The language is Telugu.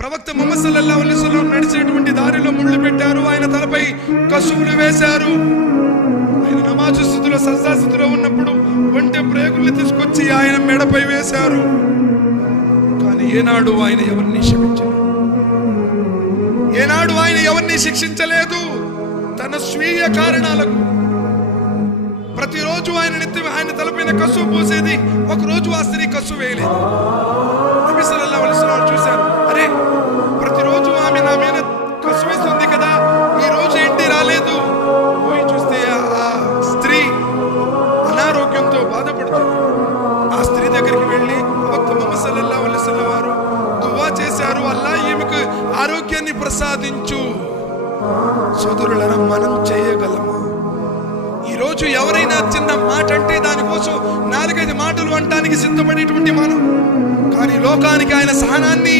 ప్రవక్త ముహమ్మద్ సల్లల్లాహు అలైహి వసల్లం నడిచేటువంటి దారిలో ముళ్ళు పెట్టారు. ఆయన తలపై కసువులు వేశారు. ఆయన నమాజు స్థితిలో సజ్జా స్థితిలో ఉన్నప్పుడు ఒంటె ప్రేగుల్ని తీసుకొచ్చి ఆయన మెడపై వేశారు. కానీ ఏనాడు ఆయన ఎవరిని క్షమించలేదు, ఏనాడు ఆయన ఎవరిని శిక్షించలేదు. తన స్వీయ కారణాలకు ప్రతిరోజు ఆయన తలపైన కసు పోసేది. ఒకరోజు ఆ స్త్రీ కసు వేయలేదు. నబీ సల్లల్లాహు అలైహి వసల్లం చూశారు, అరే ప్రతిరోజు ఆమె నా మీద కసు వేస్తుంది కదా, ఈ రోజు ఏంటి రాలేదు. పోయి చూస్తే ఆ స్త్రీ అనారోగ్యంతో బాధపడుతుంది. ఆ స్త్రీ దగ్గరికి వెళ్ళి ప్రవక్త ముహమ్మద్ సల్లల్లాహు అలైహి వసల్లం వారు దువా చేశారు, అల్లా ఈమెకు ఆరోగ్యాన్ని ప్రసాదించు. సోదరులారా, మనం చేయగలము. ఈరోజు ఎవరైనా చిన్న మాట అంటే దానికోసం 4-5 మాటలు అనడానికి సిద్ధపడేటువంటి మనం, కానీ లోకానికి ఆయన సహనాన్ని